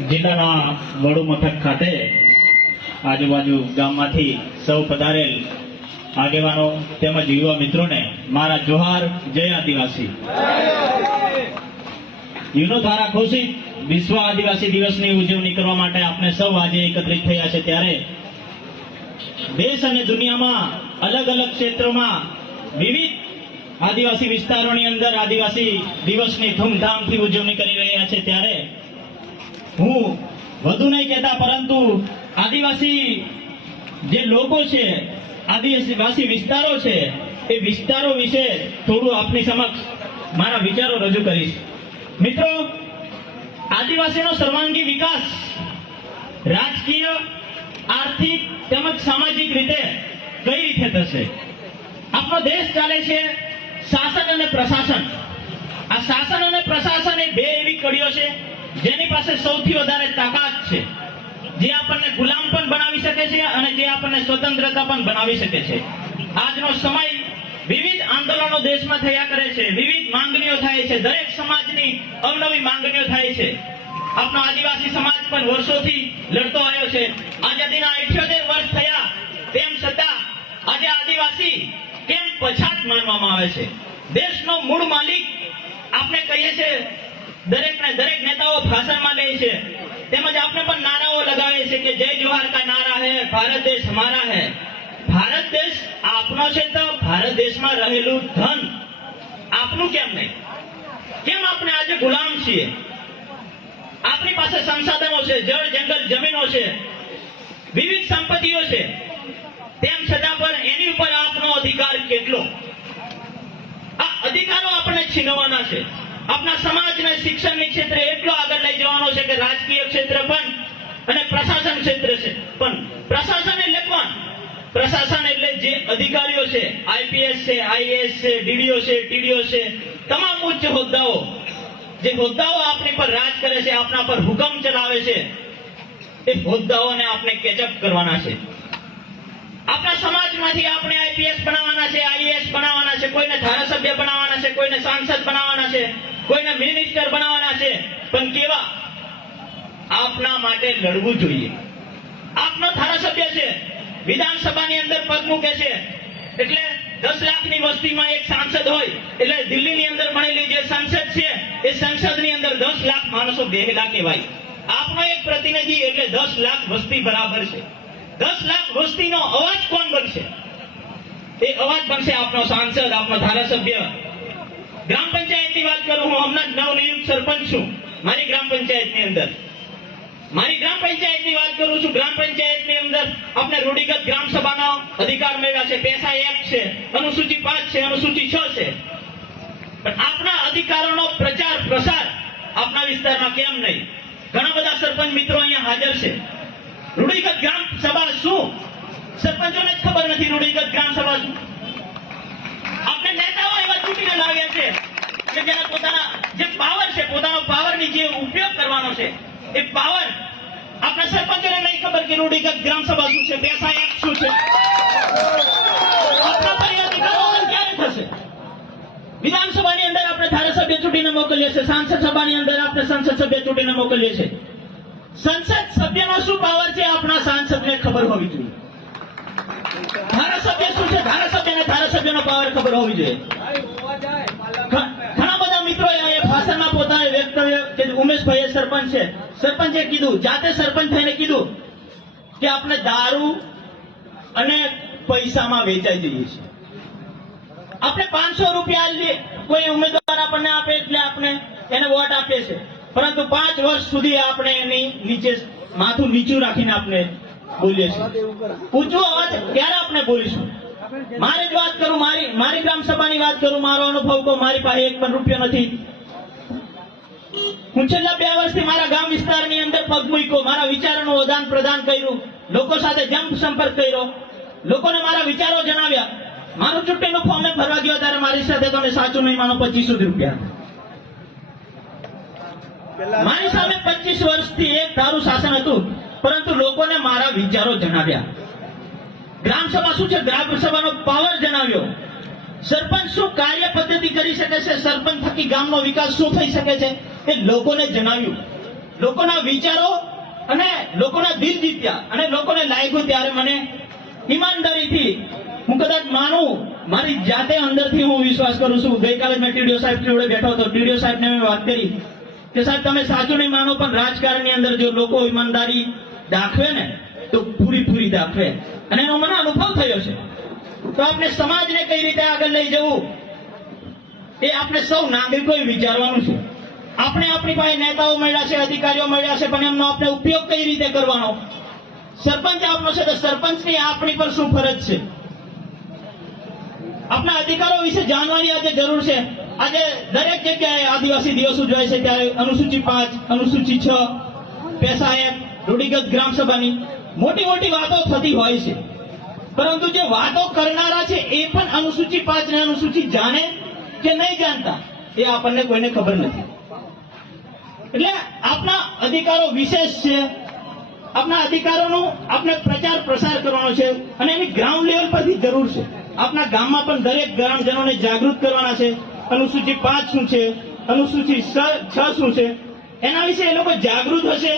જિલ્લાના વડુ મથક ખાતે આજુબાજુ ગામમાંથી સૌ પધારેલ આગેવાનો તેમજ યુવા મિત્રોને મારા જોહાર જય આદિવાસી. યુનો દ્વારા ઘોષિત વિશ્વ આદિવાસી દિવસની ઉજવણી કરવા માટે આપણે સૌ આજે એકત્રિત થયા છે ત્યારે દેશ અને દુનિયામાં અલગ અલગ ક્ષેત્રોમાં વિવિધ આદિવાસી વિસ્તારોની અંદર આદિવાસી દિવસની ધૂમધામથી ઉજવણી કરી રહ્યા છે ત્યારે હું વધુ નહીં કહેતા, પરંતુ આદિવાસી જે લોકો છે, આદિવાસી વિસ્તારો છે, એ વિસ્તારો વિશે થોડું આપની સમક્ષ મારા વિચારો રજૂ કરીશ. મિત્રો, આદિવાસીનો સર્વાંગી વિકાસ રાજકીય, આર્થિક તેમજ સામાજિક રીતે કઈ રીતે થશે? આપણો દેશ ચાલે છે શાસન અને પ્રશાસન. આ શાસન અને પ્રશાસન એ બે એવી કડીઓ છે જેની પાસે સૌથી વધારે તાકાત છે, જે આપણને ગુલામ પણ બનાવી શકે છે અને જે આપણને સ્વતંત્રતા પણ બનાવી શકે છે. આજનો સમય વિવિધ આંદોલનો દેશમાં થયા કરે છે, વિવિધ માંગણીઓ થાય છે, દરેક સમાજની અવનવી માંગણીઓ થાય છે. આપણો આદિવાસી સમાજ પણ વર્ષોથી લડતો આવ્યો છે. આઝાદીના 78 વર્ષ થયા તેમ છતાં આજે આદિવાસી કેમ પછાત માનવામાં આવે છે? દેશનો મૂળ માલિક આપણે કહીએ છીએ દરેક દરેક નેતાઓ ભાષણમાં ગઈ છે. તેમજ આપણે પણ નારાઓ લગાવે છે કે જય જોહાર કા નારા હે, ભારત દેશ હમારા હે. ભારત દેશ આપનો છે તો ભારત દેશમાં રહેલું ધન. આપનું કેમ નહીં? કેમ આપણે આજે ગુલામ છીએ? આપણી પાસે સંસાધનો છે, જળ, જંગલ, જમીનો છે, વિવિધ સંપત્તિઓ છે. તેમ છતાં પણ એની ઉપર આપનો અધિકાર કેટલો? આ અધિકારો આપણને છીનવાના છે. આપણા સમાજને શિક્ષણની ક્ષેત્રે એટલો આગળ લઈ જવાનો છે કે રાજકીય ક્ષેત્ર પણ અને પ્રશાસન ક્ષેત્ર છે. પણ પ્રશાસન એટલે કોણ? પ્રશાસન એટલે જે અધિકારીઓ છે, આઈપીએસ છે, આઈએએસ છે, ડીડીઓ છે, ટીડીઓ છે, તમામ ઉચ્ચ હોદ્દાઓ. જે હોદ્દાઓ આપણી પર રાજ કરે છે આપણા પર હુકમ ચલાવે છે, એ હોદ્દાઓને આપણે કેચઅપ કરવાના છે. આપણા સમાજમાંથી આપણે આઈપીએસ બનાવવાના છે, આઈએએસ બનાવવાના છે, કોઈને ધારાસભ્ય બનાવવાના છે, કોઈને સાંસદ બનાવવાના છે. કોઈને મિનિસ્ટર બનાવવાના છે, પણ કેવા? આપના માટે લડવું જોઈએ. આપનો ધારાસભ્ય છે, વિધાનસભાની અંદર પગ મૂકે છે. એટલે દસ લાખની વસ્તીમાં એક સાંસદ હોય, એટલે દિલ્હીની અંદર બનેલી જે સંસદ છે, એ સંસદની અંદર દસ લાખ માણસો બેહેલા કહેવાય. આપનો એક પ્રતિનિધિ એટલે દસ લાખ વસ્તી બરાબર છે. દસ લાખ વસ્તીનો અવાજ કોણ બનશે? એ અવાજ બનશે આપનો સાંસદ, આપનો ધારાસભ્ય. ગ્રામ પંચાયતની વાત કરું હું, હમણાં નવનિયુક્ત સરપંચ છું મારી ગ્રામ પંચાયતની અંદર. મારી ગ્રામ પંચાયતની વાત કરું છું, ગ્રામ પંચાયતની અંદર આપણે રૂઢિગત ગ્રામ સભાનો અધિકાર મેળવ્યા છે, પૈસા એક છે, અનુસૂચિ પાંચ છે, અનુસૂચિ છ છે. પણ આપણા અધિકારોનો પ્રચાર, પ્રસાર આપણા વિસ્તારમાં કેમ નહીં? ઘણા બધા સરપંચ મિત્રો અહીંયા હાજર છે. રૂઢિગત ગ્રામ સભા શું? સરપંચોને ખબર નથી રૂઢિગત ગ્રામ સભા શું? આપણે નેતાઓ એવા ચૂંટીને લાવ્યા છે કે જેના પોતાના જે પાવર છે, પોતાનો પાવરની જે ઉપયોગ કરવાનો છે, એ પાવર આપણા સરપંચને નહીં ખબર કે રૂઢિગત ગ્રામ સભા શું છે પૈસા એક શું છે? વિધાનસભાની અંદર આપણે ધારાસભ્ય ચૂંટીને મોકલીએ છીએ, સાંસદ સભાની અંદર આપણે સંસદ સભ્ય ચૂંટીને મોકલીએ છીએ. સંસદ સભ્યનો શું પાવર છે આપણા સાંસદને ખબર હોવી જોઈએ. પૈસામાં વેચાઈ જઈએ આપણે પાંચસો રૂપિયા કોઈ ઉમેદવાર આપણને આપે આપણે એને વોટ આપીએ છીએ. પરંતુ પાંચ વર્ષ સુધી આપણે એની નીચે માથું નીચું રાખીને આપણે બોલીએ છીએ. ઊંચો અવાજ ક્યારે આપણે બોલીશું? મારે જ વાત કરું મારી મારી ગ્રામ સભાની વાત કરું મારો અનુભવ કહું મારી પાસે એક પણ રૂપિયો નથી. હું છેલ્લા બે વર્ષથી મારા ગામ વિસ્તારની અંદર પગ મૂક્યો મારા વિચારોનું આદાન પ્રદાન કર્યું લોકો સાથે જંપ સંપર્ક કર્યો. લોકોને મારા વિચારો જણાવ્યા. મારું ચૂંટણીનું ફોર્મ મેં ભરવા ગયો ત્યારે મારી સાથે તમે સાચું નહીં માનો પચીસો રૂપિયા. મારી સામે પચીસ વર્ષથી એક ધારું શાસન હતું. પરંતુ લોકોને મારા વિચારો જણાવ્યા. ગ્રામ સભા શું છે? ગ્રામ સભાનો પાવર જણાવ્યો. સરપંચ શું કાર્ય પદ્ધતિ કરી શકે છે? સરપંચ થકી ગામનો વિકાસ શું થઈ શકે છે? એ લોકોને જણાવ્યું. લોકોના વિચારો અને લોકોના દિલ જીત્યા અને લોકોને લાગ્યું ત્યારે મને ઈમાનદારીથી હું કદાચ માનું, મારી જાતે અંદરથી હું વિશ્વાસ કરું છું. ગઈકાલે મેં ટીડીઓ સાહેબ જોડે બેઠો હતો. ટીડીઓ સાહેબને મેં વાત કરી કે સાહેબ, તમે સાચું નહીં માનો, પણ રાજકારણની અંદર જો લોકો ઈમાનદારી દાખવે ને તો પૂરી દાખવે. અને એનો મને અનુભવ થયો છે. તો આપણે સમાજને કઈ રીતે આગળ લઈ જવું? એ આપણે સૌ નાગરિકોએ વિચારવાનું છે. આપણે આપણી પાસે નેતાઓ મળ્યા છે, અધિકારીઓ મળ્યા છે, પણ એમનો આપણે ઉપયોગ કઈ રીતે કરવાનો? સરપંચ આપણો છે તો સરપંચની આપણી પર શું ફરજ છે? આપણા અધિકારો વિશે જાણવાની આજે જરૂર છે. આજે દરેક જગ્યાએ આદિવાસી દિવસ ઉજવાય છે, ત્યારે અનુસૂચિ પાંચ, અનુસૂચિ છ, પેસા એક્ટ રૂઢિગત ગ્રામ સભાની મોટી મોટી વાતો થતી હોય છે. પરંતુ જે વાતો કરનારા છે એ પણ અનુસૂચિ પાંચ ને અનુસૂચિ જાણે કે નહીં જાણતા એ આપણને કોઈને ખબર નથી. એટલે આપના અધિકારો વિશેષ છે. આપના અધિકારોનો આપણે પ્રચાર પ્રસાર કરવાનો છે અને એની ગ્રાઉન્ડ લેવલ પરથી જરૂર છે. આપણા ગામમાં પણ દરેક ગ્રામજનોને જાગૃત કરવાના છે. અનુસૂચિ પાંચ શું છે? અનુસૂચિ છ શું છે? એના વિશે એ લોકો જાગૃત હશે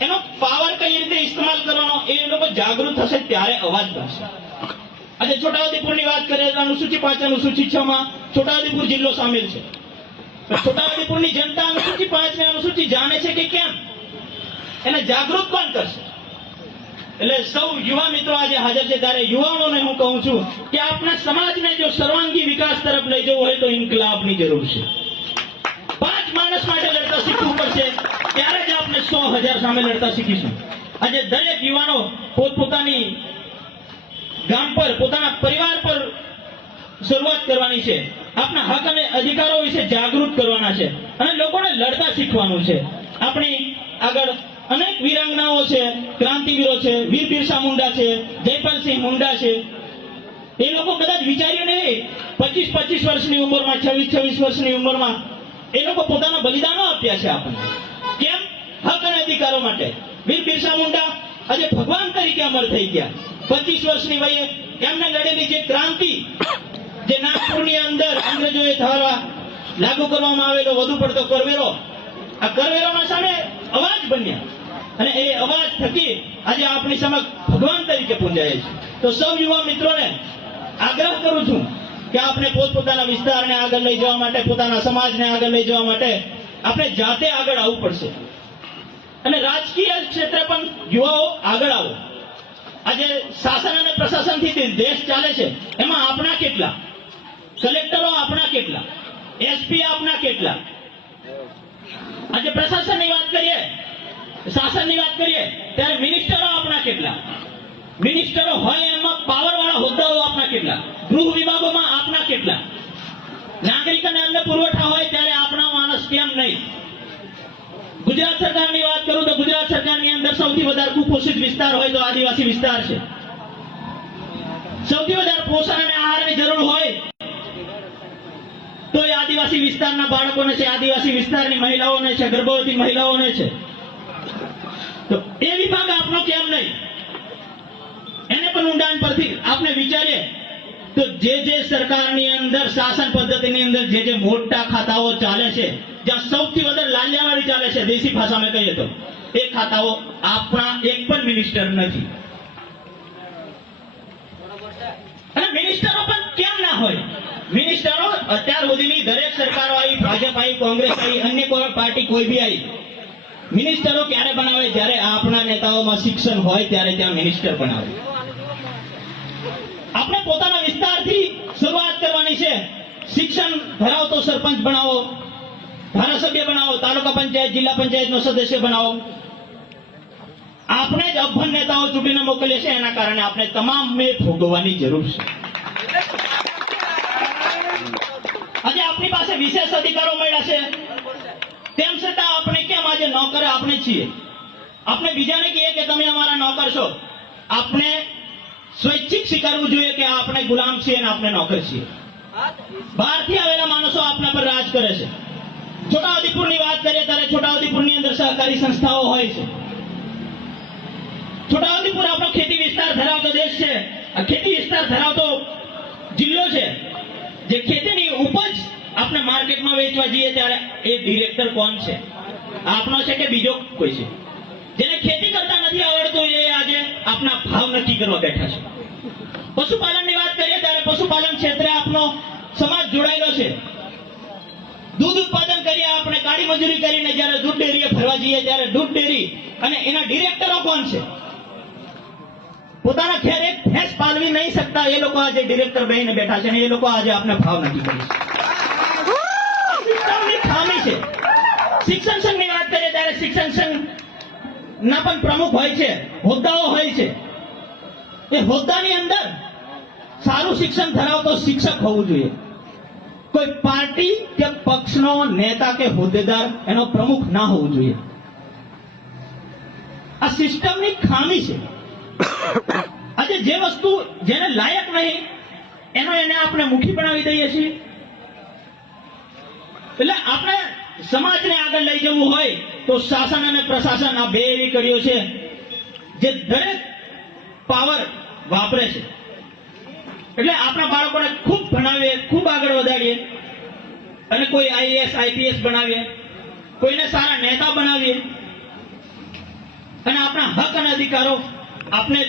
એનો પાવર કઈ રીતે ઇસ્તેમાલ કરવાનો એ લોકો જાગૃત થશે ત્યારે અવાજ બનશે આજે છોટાઉદેપુરની વાત કરીએ તો અનુસૂચિ પાંચ, અનુસૂચિ છ માં છોટાઉદેપુર જિલ્લો સામેલ છે. છોટાઉદેપુરની જનતા અનુસૂચિ પાંચ ને અનુસૂચિ જાણે છે કે કેમ? એને જાગૃત પણ કરશે? એટલે સૌ યુવા મિત્રો આજે હાજર છે ત્યારે યુવાઓને હું કહું છું કે આપણા સમાજને જો સર્વાંગી વિકાસ તરફ લઈ જવું હોય તો ઇન્કલાબની જરૂર છે. પાંચ માણસ માટે લડતા શીખવું પડશે. ત્યારે આપણે સો હજાર સામે લડતા શીખીશું. આજે દરેક યુવાનો પોતપોતાની ગામ પર, પોતાના પરિવાર પર શરૂઆત કરવાની છે. આપણા હક અને અધિકારો વિશે જાગૃત કરવાના છે અને લોકોને લડતા શીખવાનું છે. આપણી આગળ અનેક વીરાંગનાઓ છે, ક્રાંતિવીરો છે વીર બિરસા મુંડા છે, જયપાલસિંહ મુંડા છે. એ લોકો કદાચ વિચાર્યું નહીં, પચીસ પચીસ વર્ષની ઉંમરમાં, છવ્વીસ છવ્વીસ વર્ષની ઉંમરમાં એ લોકો પોતાના બલિદાનો આપ્યા છે આપણને. અધિકારો માટે. વીર બિરસા મુંડા આજે ભગવાન તરીકે અમર થઈ ગયા. પચીસ વર્ષની વયે એમને લડેલી જે ક્રાંતિ, જે નાગપુરની અંદર અંગ્રેજોએ દ્વારા લાગુ કરવામાં આવેલો, વધુ પડતો કરવેરો, આ કરવેરાના સામે અવાજ બન્યા. અને એ અવાજ થકી આજે આપણી સમક્ષ ભગવાન તરીકે પૂજાય છે. તો સૌ યુવા મિત્રોને આગ્રહ કરું છું કે આપણે પોતપોતાના વિસ્તારને આગળ લઈ જવા માટે, પોતાના સમાજને આગળ લઈ જવા માટે આપણે જાતે આગળ આવવું પડશે. અને રાજકીય ક્ષેત્રે પણ યુવાઓ આગળ આવો. આજે શાસન અને પ્રશાસનથી દેશ ચાલે છે. એમાં આપણા કેટલા? કલેક્ટરો આપણા કેટલા? એસપી આપણા કેટલા? આજે પ્રશાસનની વાત કરીએ, શાસનની વાત કરીએ, ત્યારે મિનિસ્ટરો આપણા કેટલા? મિનિસ્ટરો હોય એમાં પાવર વાળા હોદ્દાઓ આપણા કેટલા ગૃહ વિભાગોમાં આપણા કેટલા નાગરિકોને અન્ન પુરવઠા હોય ત્યારે આપણા માણસ કેમ નહીં ગુજરાત સરકારની વાત કરું તો ગુજરાત સરકારની અંદર સૌથી વધારે કુપોષિત વિસ્તાર હોય તો આદિવાસી વિસ્તાર છે. સૌથી વધારે પોષણ અને આહારની જરૂર હોય તો એ આદિવાસી વિસ્તારના બાળકોને છે. આદિવાસી વિસ્તારની મહિલાઓને છે, ગર્ભવતી મહિલાઓને છે. તો એ વિભાગ આપનો કેમ નહીં? એને પણ ઊંડાણ પરથી આપણે વિચારીએ તો જે જે સરકારની અંદર શાસન પદ્ધતિની અંદર જે જે મોટા ખાતાઓ ચાલે છે, જ્યાં સૌથી વધારે લાલિયાવાડી ચાલે છે, દેશી ભાષામાં કહીએ તો. એ ખાતાઓ આપણા એક પણ મિનિસ્ટર નથી. અને મિનિસ્ટરો પણ કેમ ના હોય? મિનિસ્ટરો અત્યાર સુધીની દરેક સરકારો આવી, ભાજપ આવી, કોંગ્રેસ આવી, અન્ય કોઈ પાર્ટી કોઈ બી આવી મિનિસ્ટરો ક્યારે બનાવે? જ્યારે આપણા નેતાઓમાં શિક્ષણ હોય ત્યારે ત્યાં મિનિસ્ટર બનાવે. આપણે પોતાના વિસ્તારથી શરૂઆત કરવાની છે. શિક્ષણ ધરાવતો સરપંચ બનાવો. ધારાસભ્ય બનાવો, તાલુકા પંચાયત, જિલ્લા પંચાયતનો સદસ્ય બનાવો. આપણે જ અભન નેતાઓ ચૂંટીને મોકલીએ છીએ, એના કારણે આપણે તમામ મે ભોગવવાની જરૂર છે. આજે આપણી પાસે વિશેષ અધિકારો મળ્યા છે. તેમ છતાં આપણે કેમ આજે નોકર આપણે છીએ? આપણે બીજાને કહીએ કે તમે અમારા નોકર છો. આપણે સ્વૈચ્છિક સ્વીકારવું જોઈએ કે આપણે ગુલામ છીએ અને આપણે નોકર છીએ. બહારથી આવેલા માણસો આપણા પર રાજ કરે છે. છોટાઉદેપુરની વાત કરીએ ત્યારે છોટાઉદેપુરની અંદર સહકારી સંસ્થાઓ હોય છે. છોટાઉદેપુર આપણો ખેતી વિસ્તાર ધરાવતો દેશ છે. આ ખેતી વિસ્તાર ધરાવતો જિલ્લો છે. જે ખેતીની ઉપજ આપણે માર્કેટમાં વેચવા જઈએ ત્યારે એ ડિરેક્ટર કોણ છે? આપનો છે કે બીજો કોઈ છે? જેને ખેતી કરતા નથી આવડતું એ આજે આપના ભાવ નક્કી કરવા બેઠા છે. પશુપાલનની વાત કરીએ ત્યારે પશુપાલન ક્ષેત્રે આપનો સમાજ જોડાયેલો છે. દૂધ ઉત્પાદન કરીએ, આપણે કાળી મજૂરી કરીને જ્યારે દૂધ ડેરીએ ફરવા જઈએ ત્યારે દૂધ ડેરી અને એના ડિરેક્ટરો કોણ છે? પોતાના ખેર એક ભેંસ પાલવી નહીં શકતા, એ લોકો આજે ડિરેક્ટર બહીને બેઠા છે અને એ લોકો આજે આપને ભાવ નક્કી કરી ખામી છે. શિક્ષણ સંઘની વાત કરીએ ત્યારે શિક્ષણ સંઘ ના પણ પ્રમુખ હોય છે, હોદ્દાઓ હોય છે. એ હોદ્દાની અંદર સારું શિક્ષણ ધરાવતો શિક્ષક હોવું જોઈએ. કોઈ પાર્ટી કે પક્ષનો નેતા કે હોદ્દેદાર એનો પ્રમુખ ના હોવું જોઈએ. આ સિસ્ટમની ખામી છે. આજે જે વસ્તુ જેને લાયક નહીં, એનો એને આપણે મુખી બનાવી દઈએ છીએ. એટલે આપણે સમાજને આગળ લઈ જવું હોય તો શાસન અને પ્રશાસન આ બે એવી કર્યો છે જે દરેક પાવર વાપરે છે. એટલે આપણા બાળકોને ખૂબ ભણાવીએ, ખૂબ આગળ વધારીએ અને કોઈ આઈએએસ, આઈપીએસ બનાવીએ, કોઈને સારા નેતા બનાવીએ. અને આપણા હક અને અધિકારો આપણે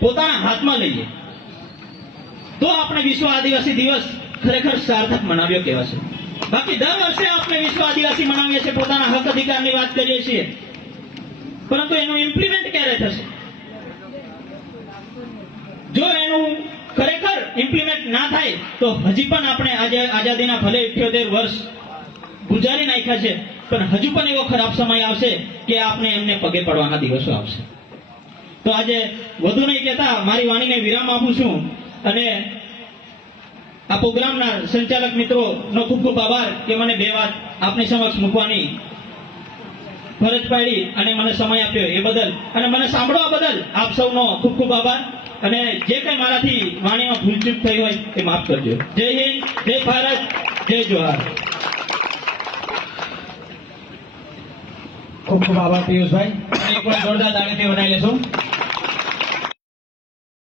પોતાના હાથમાં લઈએ. તો આપણે વિશ્વ આદિવાસી દિવસ ખરેખર સાર્થક મનાવ્યો કહેવાશે બાકી દર વર્ષે આપણે વિશ્વ આદિવાસી મનાવીએ છીએ, પોતાના હક અધિકારની વાત કરીએ છીએ. પરંતુ એનું ઇમ્પ્લિમેન્ટ ક્યારે થશે? જો એનું ઇમ્પ્લિમેન્ટ ના થાય, તો હજી પણ આપણે આજે આઝાદીના ભલે 78 વર્ષ ગુજારી નાખ્યા છે, પણ હજુ પણ એવો ખરાબ સમય આવશે કે આપણે એમને પગે પડવાના દિવસો આવશે. તો આજે વધુ નહીં કહેતા, મારી વાણીને વિરામ આપું છું અને આ પ્રોગ્રામના સંચાલક મિત્રોનો ખૂબ ખૂબ આભાર કે મને બે વાત આપની સમક્ષ મૂકવાની. ફરજ પાડી અને મને સમય આપ્યો એ બદલ. અને મને સાંભળવા બદલ આપ સૌનો ખૂબ ખૂબ આભાર. અને જે કંઈ મારાથી વાણીમાં ભૂલચૂક થઈ હોય એ માફ કરજો. જય હિન્દ જય ભારત જય જોહાર. ખૂબ ખૂબ આભાર પિયુષભાઈ. એક જોરદાર તાળીથી બનાવી લેશું.